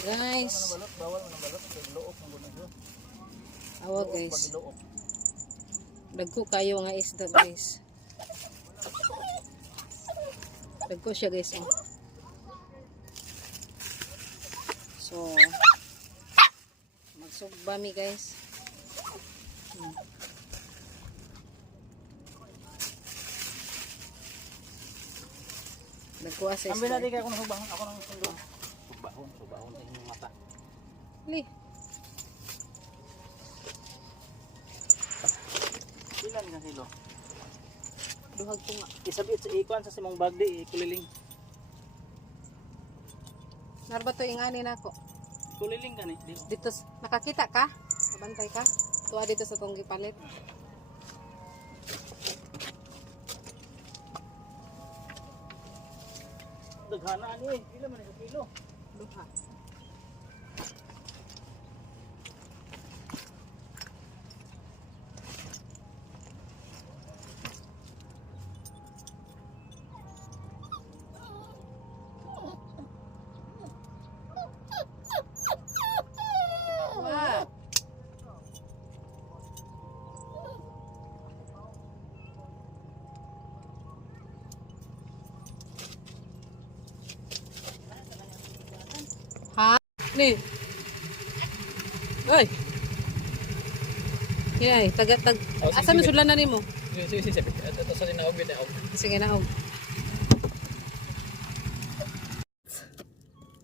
Guys. Bawal man balot, luok mo gusto. Awa guys. Dagko kayo nga isda guys. Dagko siya guys. Oh. So magsugba mi guys. Dagko asa Ambil isda. natin kaya ako nang sundo. Subahon sa inyong mata. Li. Ilan nga kilo? Duhag ko nga. Isabit sa ikuan sa simong bagdi, kuliling. Narba to ingani nako. Kuliling ka ni. Dito nakakita ka? Kabantay ka? Tuwa dito sa tong gipalit. Daghana ni, pila man ka kilo? Duha. Wow. Ha? Ni. Oy. Yay, tag. Asa man sudlan na nimo? Sige. Ito sa tinaog gid ako. Sige na og.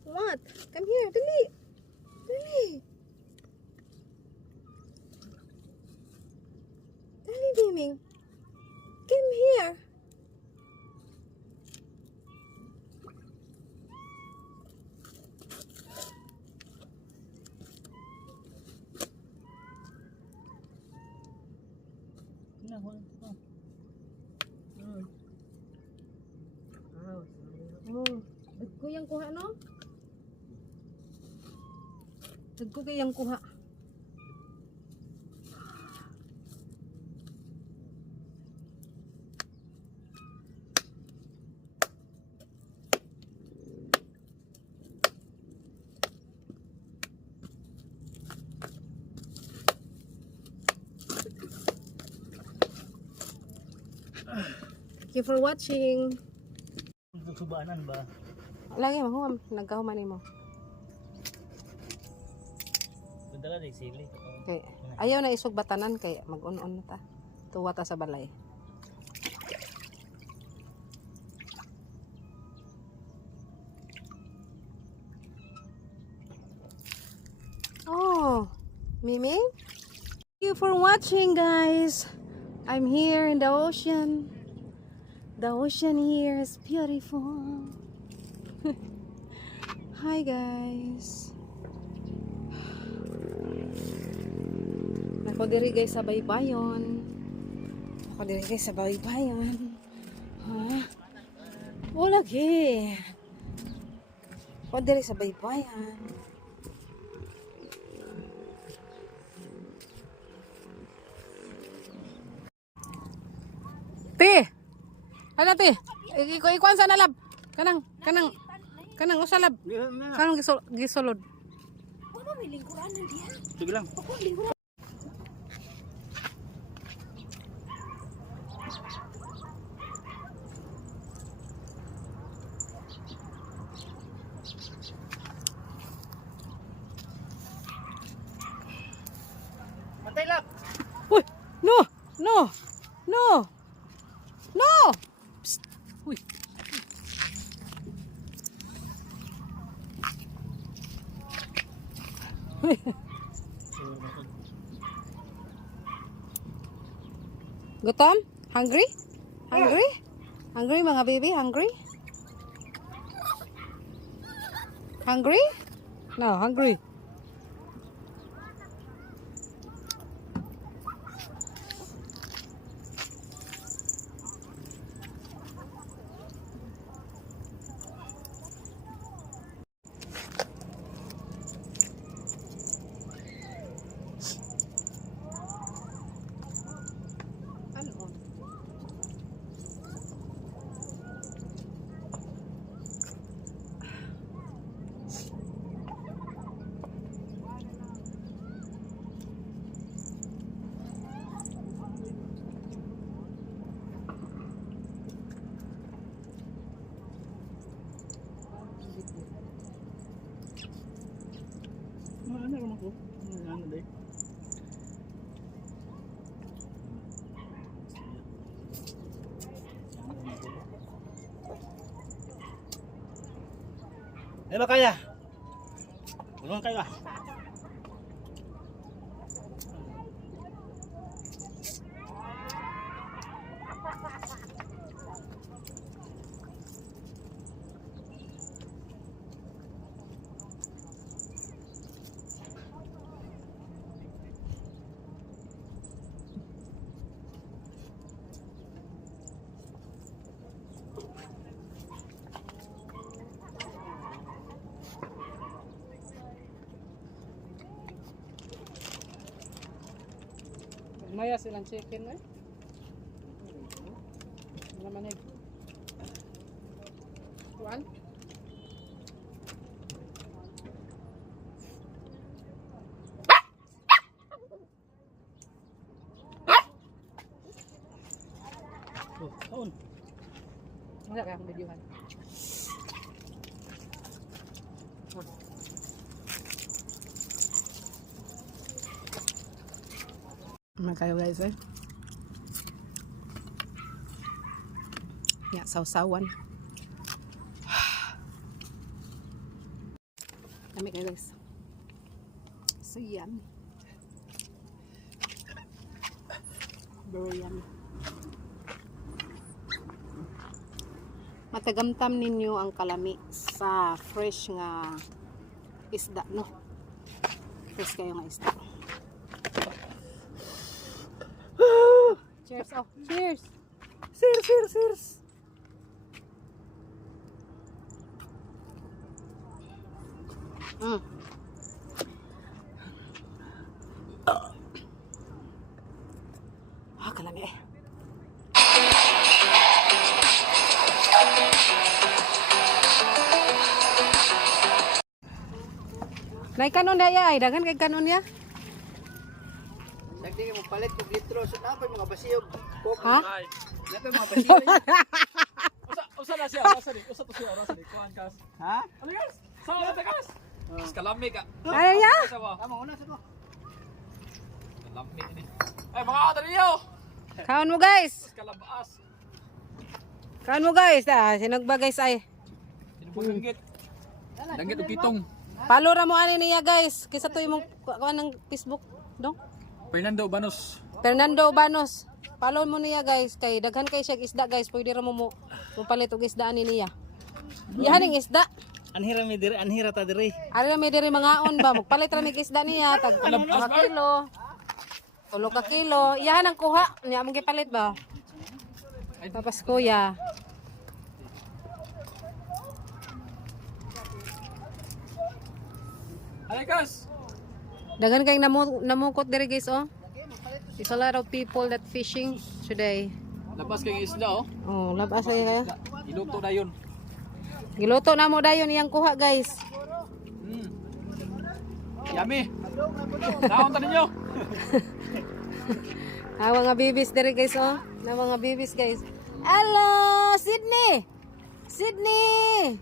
What? Come here, dali. Dali. Dali, Biming. Come here. Oh, dagko yang kuha no? Dagko kayang kuha. Thank you for watching. Subanan ba? Lagi mo, nagkahuman mo. Dala di sili. Okay. Ayaw na isog batanan kay mag-on-on na ta. Tuwa ta sa balay. Oh, Mimi? Thank you for watching, guys. I'm here in the ocean. The ocean here is beautiful. Hi, guys. Ako diri guys sa baybayon. Ako diri guys sa baybayon. Ha? Wala gi. Ako diri sa baybayon. Te. Ala te. Ikuan sa nalab. Kanang usalab. Kanang gisulod. Wala may lingkuranan diyan. Sige lang. Matay lang. Uy, no. Psst. Uy. Gutom? Hungry? Hungry mga baby? Hungry? No, hungry. Ano naman ko? Ano day? Eh ba kaya? Tulungan kayo ah. Maya silang chicken eh. Wala manig. Kuan? Oh, kaon. Wala kaya akong videohan. Kayo guys eh. Ya, sausawan. Kami kayo guys. So yummy. Very yummy. Matagamtam ninyo ang kalami sa fresh nga isda, no? Fresh kayo nga isda. Cheers, oh. Cheers. Cheers. Kalami eh. Nay kanon daya ay dagan kay kanon ya. Sagdi mo palit og litro sa napay mga basiyog. Ha? Napay mga basiyog. Usa na siya, usa to siya, kuan kas. Ha? Ano guys? Sa ta kas. Kalami ka. Ay ya. Sa Amo una sa ko. kalami ni. Ay mga adriyo. Kaon mo guys. Kalabas. Kaon mo guys. Sinugba guys ay. Sino po danggit? Danggit og kitong. Follow ra mo ani niya guys. Kisa to imong kuan ng Facebook, dong. Fernando Banos. Fernando Banos. Follow mo niya guys kay daghan kay siya isda guys. Pwede ra mo palit og isda ani niya. Yahaning isda. Anhira mi diri, anhira ta diri. Ari ra may diri mangaon ba magpalit ra mig isda niya tag 5 kilo. 3 ka kilo. Iyahan ang kuha niya mong gipalit ba? Tapos kuya. Ay kas. Dagan kay namukot diri guys oh. There's a lot of people that fishing today. Labas kay isda oh. Oh, labas ay kaya. Iluto na yun. Giluto na mo dayon iyang kuha guys. Yummy. Naon ta ninyo. Mga bibis diri guys oh. Na mga bibis guys. Hello, Sydney. Sydney.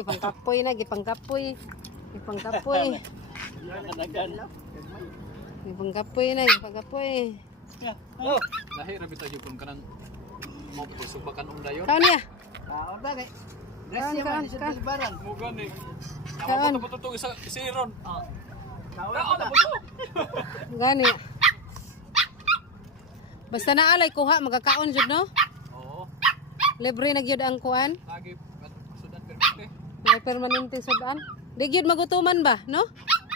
Gipangkapoy na, gipangkapoy. Gipangkapoy. Gipangkapoy na, gipangkapoy. Oh, Lahi ra bitaw jud kanang mo subakan dayon. Kaon niya. kaon ba kay? Kaon, Grasya kaon, man sa kaon. tilbaran. Mo gani. Kaon. Ako to isa isiron. Kaon Kaon na ta. po to. Gani. Basta naalay kuha magkakaon jud no. Oo. Libre na gyud ang kuan. Lagi sudan permente. May permanente sudan. Di gyud magutuman ba, no?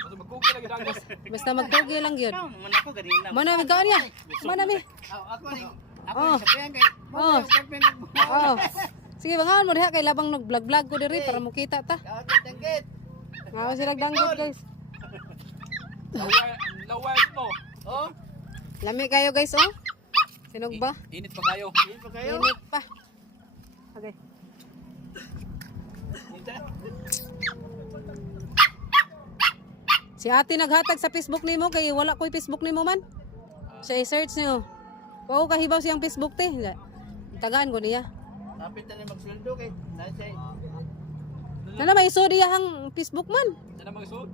Ato magkugi lagi dagos. Basta magtugi lang gyud. Kaon man ako ganina. Mo na mi kaon niya. Mo na mi. Ako ni ako Oh. ni sabihan kay. Oh. Kaon Oh. Sige bangaon mo diha kay labang nag-vlog ko diri para mo kita ta. tanggit. Ngawa sila danggot guys. Laway mo. Oh, Lami kayo guys oh. Sinog ba? Init pa kayo. yun pa kayo. Init pa. Okay. Si ate naghatag sa Facebook nimo kay wala ko'y Facebook nimo man. Siya i-search niyo. Wow, kahibaw siyang Facebook te. Tagaan ko niya. Napit na ni magsweldo kay. Nasay. Nana may iso diyahang Facebook man. Yan ang mga suot.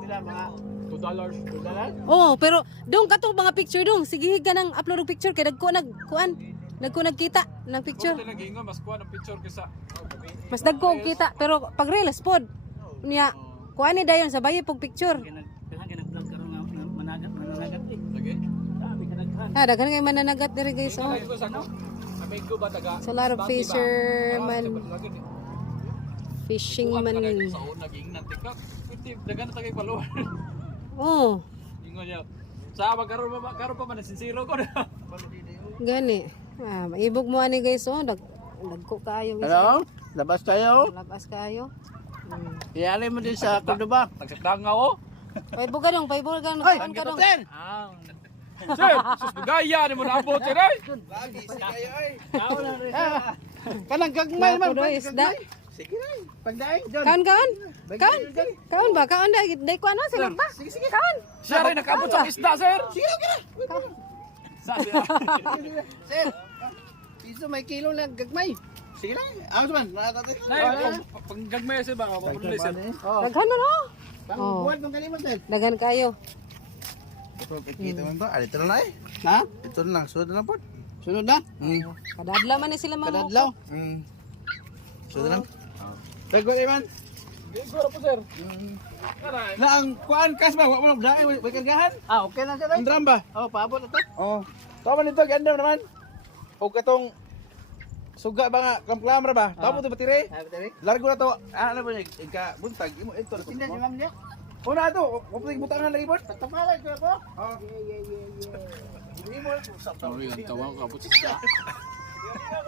Sila mga $2. Oh, pero dong kato mga picture dong. Sige ka nang upload og picture kay dagko nagkuan. Dagko nagkita ng picture. Puro tayo nag-iingon, mas kuha ng picture kaysa. Mas dagko og kita pero pag reels pod niya kuan ni dayon sa bayi pog picture. nag-vlog ka rin mananagat eh. Lagi. Sabi ka naghan. Ah, daghan kay mananagat diri guys. Oh. Ito sa ko. Amig ko ba taga? So, a lot of fisherman. Fishing man. Sa una nag-iingnan tikak. Kuti dagan na tagay paluan. Oh, Ingon niya. Sa magkaroon pa man sincero ko na. gani. Ah, maibog mo ani guys oh. Dagko kaayo guys. Hello? Labas tayo. Labas kaayo. Iyali mo din sa Cordoba. Tagsakdanga oh. Paibog ka dong, paibog ka dong. Ay, Kuan ka dong. kapatid! Sir, sus gaya ni mo na abot sir ay. Kanang gagmay man. Napo do isda. Sige na. Pagdaing, John. Kaon kaon. Kaon. Kaon ba? Kaon dai dai kuan no sila ba? Kaon. Sir ay nakaabot sa isda sir. Sige, okay na. Sabi. Sir, piso may kilo lang gagmay. Sige lang. Ako man. Nay, pag gagmay sir ba papuloy sir. Oh. Daghan mo no. Pang buwan ng kanimo, sir. Daghan kayo. Ito, kita man to. Ah, dito na eh. Ha? Dito na lang. Sunod na po. Sunod na? Kadadlaw man ni sila mga. Kadadlaw. Sunod na lang. Dago man. Siguro po sir. Na ang kuan kas ba? Wa mo dai way kargahan? Ah, okay na sir. Ang drum ba? Oh, paabot ito. Oh. Tama nito ganda naman. O katong suga ba nga kamklamra ba? Tama to batire? Batire. Largo na to. Ano ba ni ka buntag imo ito. Tinda si ma'am niya. Una to, wa pwede butangan lagi bot. Tatapala ito ko. Oh. Hindi mo usap Oh, yan tawag ka abot sa isda.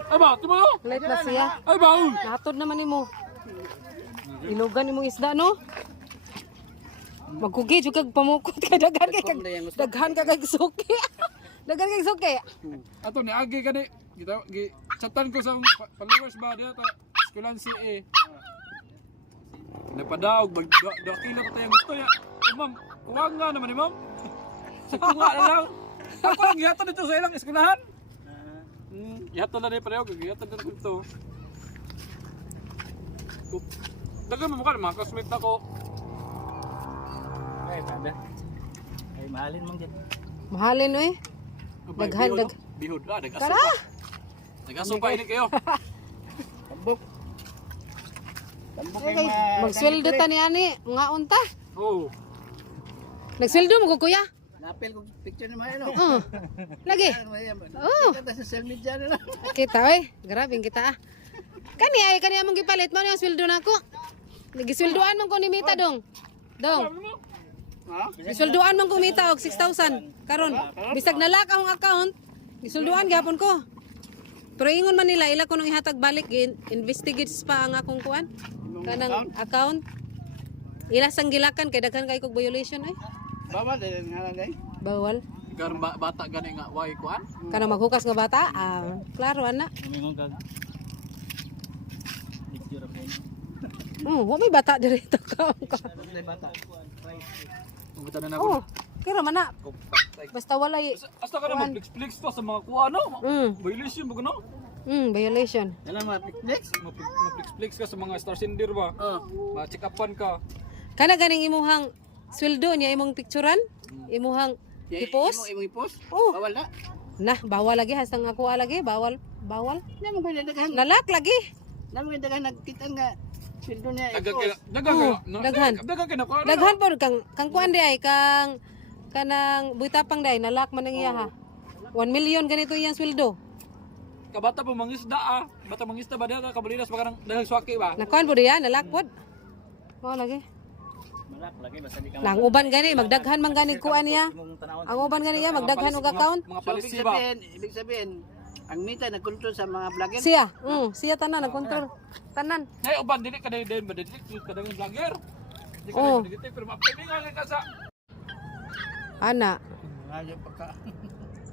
Ay ba, tumo. Late na siya. Ay ba. Natod naman nimo. Ilugan imong isda no. Magkugi jud kag pamukot kay daghan kay suki. Daghan kay suki. Ato ni agi kani kita gi chatan ko sa followers ba dia ta eskwelahan si napadaog kilo ko tayo gusto ya. Ma'am, kuwang nga naman ni ma'am. Sa kuha na lang. Ako ang gihatod dito sa ilang eskwelahan. Gihatod na rin pareho, gihatod na rin ito. Dagan mo mukha, mga classmate ako. Ay, tanda. Ay, mahalin mong gid. Mahalin oy. Daghan, dag. Bihod, nag-aso Tara. pa. Nag-aso pa ini kayo. Tambok. Tambok kay Magsweldo ta ni ani, mga unta. Oo. Nagsweldo mo ko kuya. napil ko picture ni Mayo. Oh. Lagi. Oh. Kita sa social media na lang. Kita oy, grabe kita ah. Kani among gipalit mo yung sweldo nako. Nagisweldoan man ko ni Mita dong. Dong. Ha? Gisweldoan man ko Mita og 6,000 karon. Bisag nalak akong account, gisweldoan gyapon ko. Pero ingon man nila ila ko nang ihatag balik investigate pa ang akong kuan kanang account. Ila sang gilakan kay daghan kay kog violation ay. Bawal din nga lang Bawal. Karon bata gani nga way kuan. Kanang maghukas nga bata, klaro ana. Umingon kag Wa may bata dito ka. bata. Buta na Oh, nako. kira man na. Basta walay Hasta ka na mag-flix to sa mga kuha no. Violation mo no? violation. Yan mga next. Ma-flix ka sa mga star sender ba? Ma-check upan ka. Kana ganing imuhang sweldo niya imong picturean, imuhang i-post. Imong i-post? Oh. Bawal na. Nah, bawal lagi hastang ako lagi, bawal. Namo kay daghan. Nalak lagi. Namo kay daghan nagkita nga sweldo niya. Daghan. Daghan ka na kuha. Daghan po kang kuan di ay kanang buitapang day nalak man ang iya ha. 1 million ganito iyang sweldo. Kabata pa mangisda ah. Bata mangisda ba dito kabalinas pa kanang dalang swaki ba? Nakuan po diya, nalak pod. Oh lagi. Malak lagi basta di ka. Nang uban gani magdaghan man gani kuan niya. Ang uban gani niya magdaghan og account. Mga So, palisi ba? ibig sabihin, ang Mita nagkontrol sa mga vlogger. Siya tanan nagkontrol. Tanan. Nay uban dili ka din ba dili ka din vlogger. Di ka Oh. din pero mapingan ka sa. Ana. Radyo pa ka.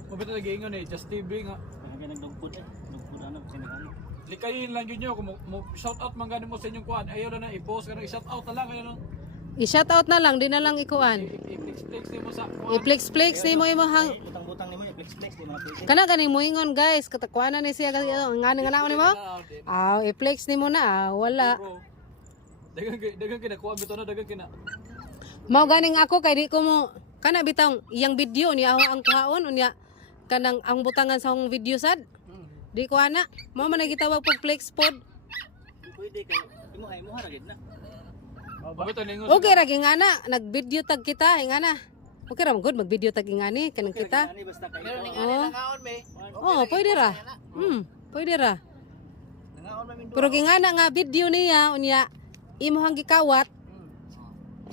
Mabita lagi ingon Just TV nga. Kaya nagdugpod Dugpod ano sinahan. Likayin lang yun nyo, kung mo shout out man ganin mo sa inyong kuhan, ayaw na i-post ka na, i-shout out na lang, ayaw nang I-shout out na lang, di na lang ikuan. i-flex din mo sa kuhan. I-flex ni mo imong Butang-butang nimo i-flex di mga pwede. kana ganing mo ingon guys, katakuanan ni siya nga nga naon nimo. Aw, i-flex nimo na, wala. Dagang kinakuha bitaw na dagang kina. Mao ganing ako kay di ko mo kana bitang iyang video niya ako ang kuhaon unya kanang ang butangan sa akong video sad. Di ko ana. Mao man nagitawag pag flex pod. Pwede kay imo ay mo haragid na. Bitaw ningon. Okay ra gyud ana, nag-video tag kita ingana. Okay ra good mag-video tag ingani kanang kita. Ani basta kay. Oh. Nangaon me. Oh, pwede ra. Pwede ra. Nangaon me min. Pero gingana nga video niya unya imuhang gikawat.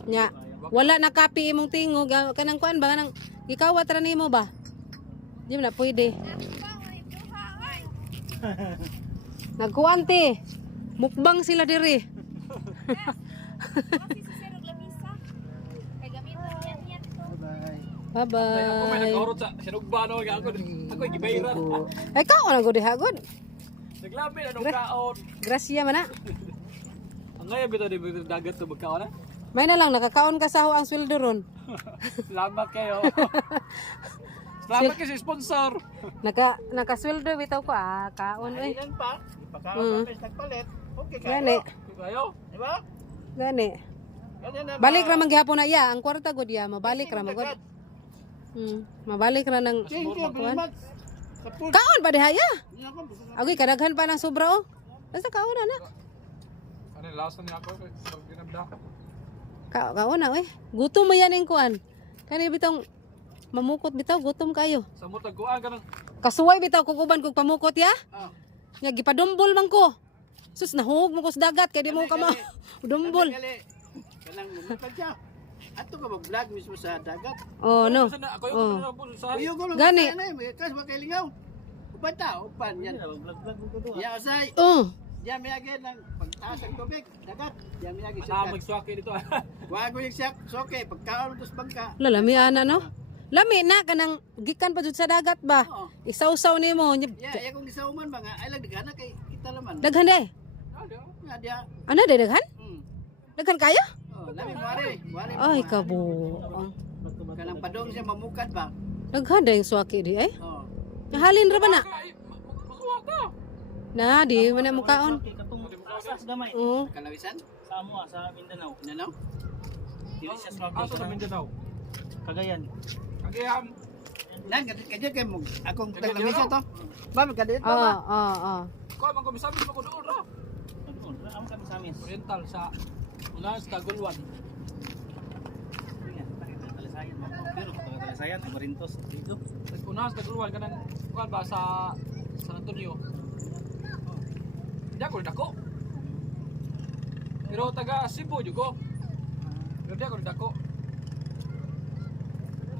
Nya wala na copy imong tingog kanang kuan ba kanang gikawat ra nimo ba? Di man na pwede. Nagkuante. Mukbang sila diri. Ako may Bye-bye. nagkahurot sa sinugba no ako. Ako gibayran. Ay kao na gud diha gud. Naglabi na nung kaon. Grasya man na. Ang ngayon bitaw di dagat to magkaon na. May na lang nakakaon ka sa ang sweldo ron. Salamat kayo. Salamat kayo sa sponsor. Nakasweldo bitaw ko kaon eh. Ilan pa? Ipakaon pa nagpalit. Okay ka. Gani, Kayo. Di ba? gani. Ganyan na. Balik ra man gyapon na iya, ang kwarta gud ya, mabalik ra man gud. Mabalik ra nang Thank you very much. Sa pool. kaon pa diha ya. Niya ko gusto na. Agoy kadaghan pa ng sobra oh. Basta kaon na. Ano last niya ako pag ginabda. Kaon na oy. Gutom mo yan ing kuan. Kani bitong mamukot bitaw gutom kayo. Sa mo tagkuan ka ng Kasuway bitaw kung uban kog pamukot ya. Ah. Nga gipadumbol man ko. Sus nahug mo ko sa dagat kay di mo ka dumbol. Gali. Kanang lumipad siya. Ato ka mag-vlog mismo sa dagat. Oh no. ako Oh. yung po sa Uyo ko lang. Gani. Kas ba kay lingaw? Upan ta, upan yan. Vlog mo ko. Ya usay. Oh. Diyan may agi ng pagtaas ng tubig, dagat. Diyan may agi na siya. magswaki dito. Wag ko yung siya, soke, pagkaon mo sa bangka. Lami ana no. Lami na kanang gikan pa jud sa dagat ba. Oo. Isaw-saw nimo. Ya, kung isauman ba nga, ay lang digana kay kita laman. Daghan day. Nga dia. Ano day daghan? Daghan kayo? Oh, lami wari. Ay kabo. Kanang padong siya mamukad ba? Daghan day yung swaki di ay. Oh. Halin ra ba na? Masuwa ka. Na di man na mukaon. Gamay. Oo. Kalawisan? Sa Amua, sa Mindanao. Mindanao? Dili siya swak Aso sa Mindanao. Kagayan. Kagayam. Nan kadyo kay mo akong taglawisa to. Ba magkadit Oo, ba? oo. Ko man ko misabi ko doon ra. Amo kami sa amin. Oriental sa unahan sa Tagulwan. Talisayan mo. Pero kung talisayan, ang Marintos. Dito. Unahan sa Tagulwan kanang kuan ba sa San Antonio. Di ako dako. Pero taga Cebu jud ko. Pero di ako dako.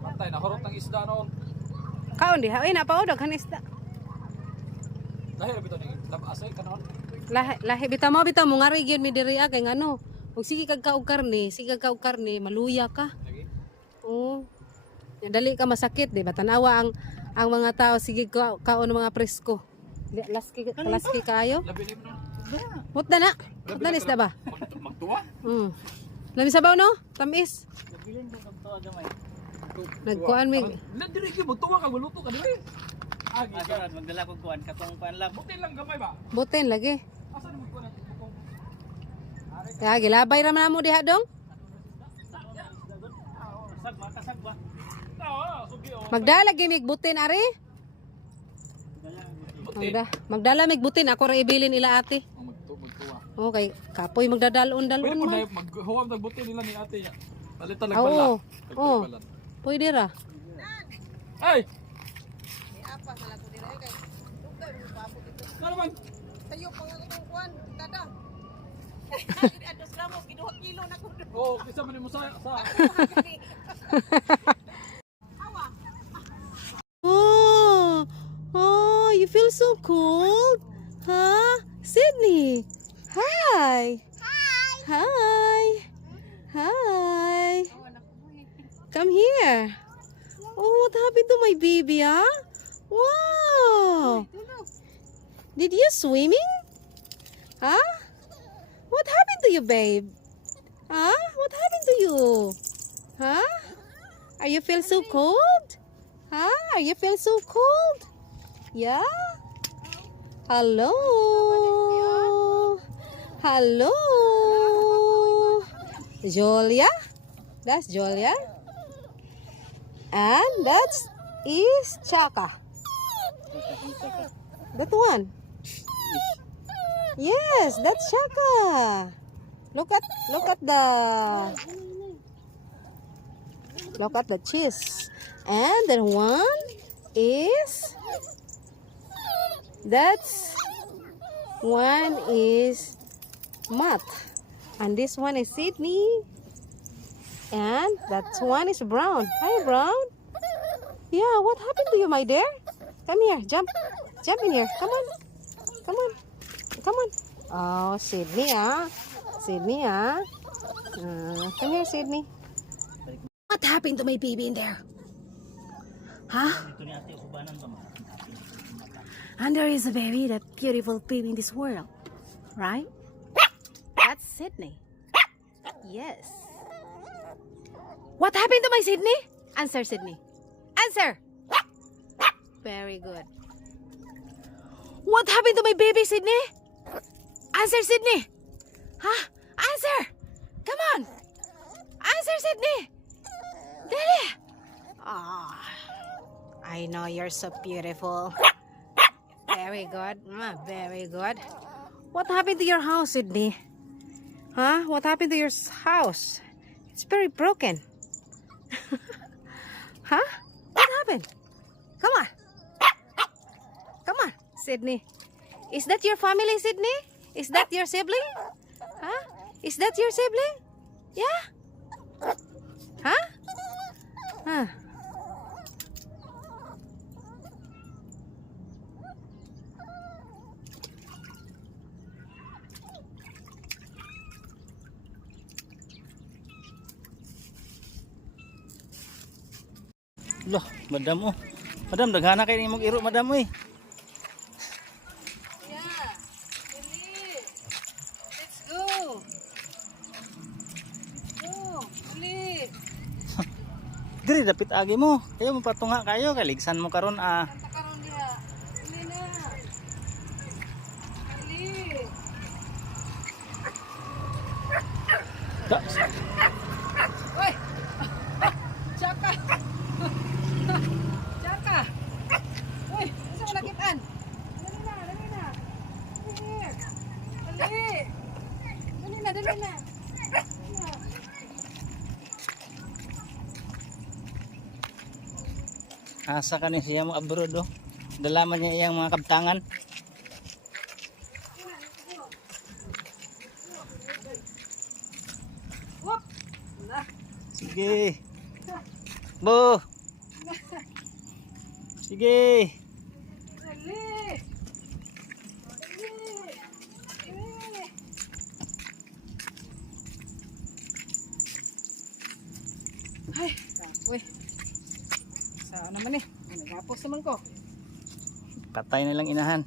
Patay na horot ng isda noon. Kaon di ha. Ay napaw daghan isda. Dahil bitaw ni labasay kanon. Lahi bitaw mo nga gyud mi diri kay ngano. Ug sige kag kaog karne, maluya ka. Lagi. Oo. Dali ka masakit di ba tanawa ang mga tao sige kaon mga presko. Laski kayo. Labi ni mo. Mutda na. Mutda na isda ba? Magtuwa. Lami sabaw no? Tamis. Nagbilin ko kang tuwa gamay. Nagkuan mi. Diri gyud magtuwa ka maluto ka diri. Agi ka. Asa magdala ko kuan katong kuan lang. Buti lang gamay ba? Butin lagi. Asa ni mo kuan ang tukong? Kaya gilabay ra man mo diha dong. Sag makasag ba? Oo, sugi oh. Magdala gimig butin ari. Buti. Magdala mig butin ako ra ibilin ila ate. Magtuwa. Okay, kapoy magdadalon-dalon Pwede po man. na maghuwag ng buti nila ni ate niya. Palitan lang Oo. pala. Oo. Pwede ra. Ay! Ano man? Tayo pa nga itong kuwan, dada. Ados gramos, 2 kilo na ko. Oo, isa man mo sa Oh, you feel so cold? Huh? Sydney. Hi. Hi. Hi. Come here. Oh, what happened to my baby, huh? Wow. Did you swimming? Huh? What happened to you, babe? Huh? What happened to you? Huh? Are you feel so cold? Huh? Are you feel so cold? Yeah? Hello? Hello? Julia. That's Julia. And that's is Chaka. That one. Yes, that's Chaka. Look at the cheese. And then one is Matt. And this one is Sydney. And that one is Brown. Hi, Brown. Yeah, what happened to you, my dear? Come here, jump in here. Come on. Oh, Sydney, come here, Sydney. What happened to my baby in there? Huh? And there is a baby, that beautiful baby in this world, right? That's Sydney. Yes. What happened to my Sydney? Answer, Sydney. Answer. Very good. What happened to my baby, Sydney? Answer, Sydney. Huh? Answer. Come on. Answer, Sydney. Dali. Ah, I know you're so beautiful. Very good. Very good. What happened to your house, Sydney? Huh? What happened to your house? It's very broken. Huh? What happened? Come on. Come on, Sydney. Is that your family, Sydney? Is that your sibling? Huh? Is that your sibling? Yeah? Huh? Huh? Loh, madam oh. Madam, daghana kayo nimong iro, madam eh. Yeah. Let's go. Dali. Diri dapit agi mo. Kayo mapatunga kayo, kaligsan mo karon ah. Karon dia. Dali na. Dali. Da, Oy. Chaka. Chaka. Uy, isa mo nakitaan. Dali na. Here. Dali na. asa ka ni siya mo abroad oh. Dalaman niya iyang mga kabtangan. Sige. Bo. Sige. Ay, uy. Saan naman eh? Nagapos naman ko. Patay na lang inahan.